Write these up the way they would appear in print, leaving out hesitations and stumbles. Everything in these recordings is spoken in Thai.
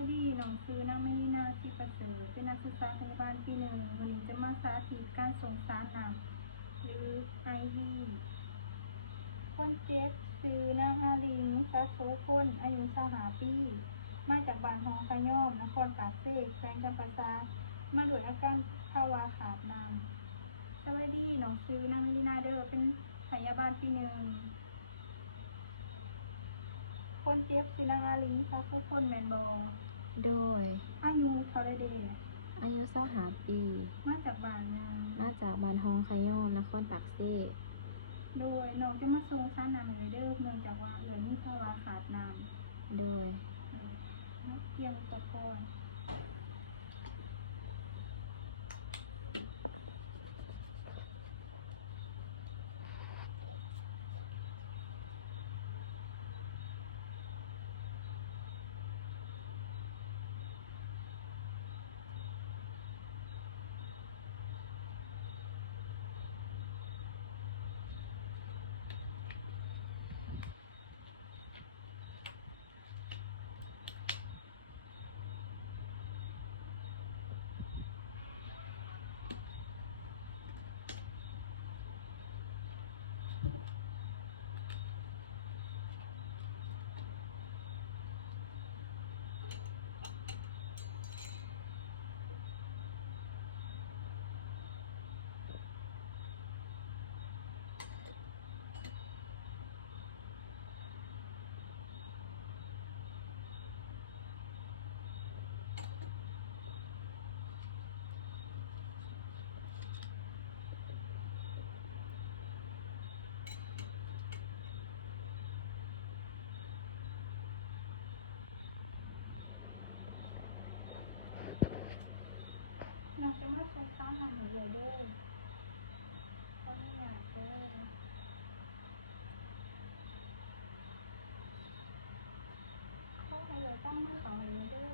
ายดีน้องชื่อนางเมลินาศรีประเสริฐเป็นนักศึกษาพยาบาลปี1มื้อนี้จะมาสาธิตการส่งสารน้ำหรือ IV คนเจ็บชื่อนางอาลิงสัตโสพลอายุ25ปีมาจากบ้านหองขะย้อมนครปากเสกแขวงจำปาสักมาด้วยอาการภาวะขาดน้ำสวัสดีน้องชื่อนางเมลินาเด้อเป็นพยาบาลปี1คนเจ็บชื่อนางอาลิงสัตโสพลแม่นบ่ โดยอายุเท่าใดเด้อายุ25ปี มาจากบ้านหยังมาจากบ้านฮองขะย้อมนครปากเสกโดยน้องจะมาส่งสารน้ำให้เด้อเนื่องจากว่ามีภาวะขาดน้ำโดยเตรียมอุปกรณ์น้องจะมาส่งสารน้ำให้เด้อขออนุญาตเด้อขอให้เหลือตั้งมือเขาให้เด้อ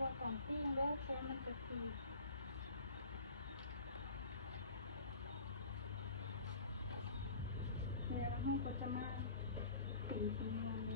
บ่ต้องเตี้ยงแล้วแค่มันจะตีแล้วมันก็จะมาตีตรงนั้น